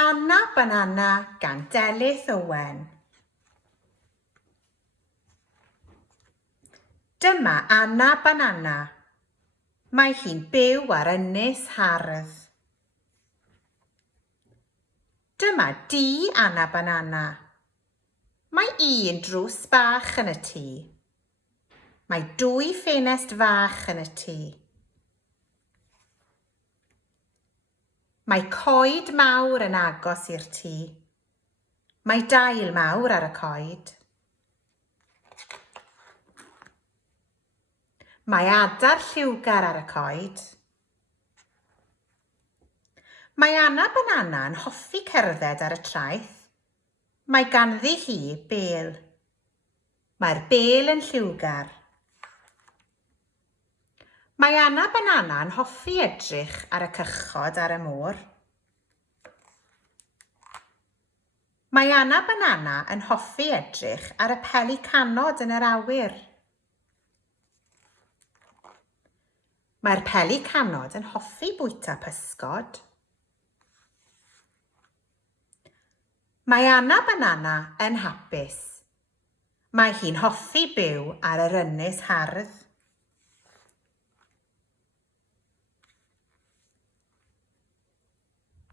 Anna Banana gan Delyth Owen. Dyma Anna Banana. Mae hi'n byw ar ynys hardd. Dyma dŷ Anna Banana. Mae un drws bach yn y tŷ. Mae 2 ffenest fach yn y tŷ. Mae coed mawr yn agos i'r tŷ. Mae dail mawr ar y coed. Mae adar lliwgar ar y coed. Mae Anna Banana yn hoffi cerdded ar y traeth. Mae ganddi hi bêl. Mae'r bêl yn lliwgar. Mae Anna Banana yn hoffi edrych ar y cychod ar y môr. Mae Anna Banana yn hoffi edrych ar y pelicanod yn yr awyr. Mae'r pelicanod yn hoffi bwyta pysgod. Mae Anna Banana yn hapus. Mae hi'n hoffi byw ar yr ynys hardd.